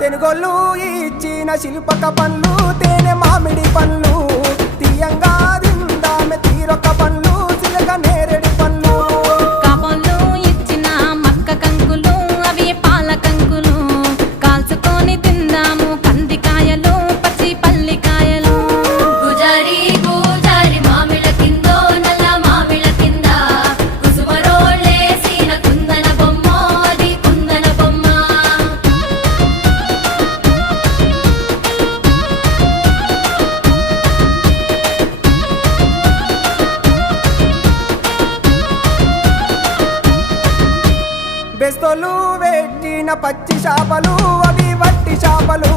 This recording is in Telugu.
తెనుగోళ్ళు ఇచ్చిన శిల్పక పండ్లు తేనె మామిడి పండ్లు తీయంగా తిందామె తీరొక్క పండ్లు చిలక నేరేడి పండ్లు కాబోళ్ళు ఇచ్చిన మక్క కంకులు అవి పాల కంకులు కాల్చుకొని తిందాము కందికాయలు పచ్చి పల్లికాయలు గుజారి గుజారి మామిళ్ళ కిందో నల్ల మామిళ్ళ కింద కుసుమరోళ్ళేసిన కుందన బొమ్మ అది కుందన బొమ్మ బెస్తోలు పెట్టిన పచ్చి చేపలు అవి వట్టి చేపలు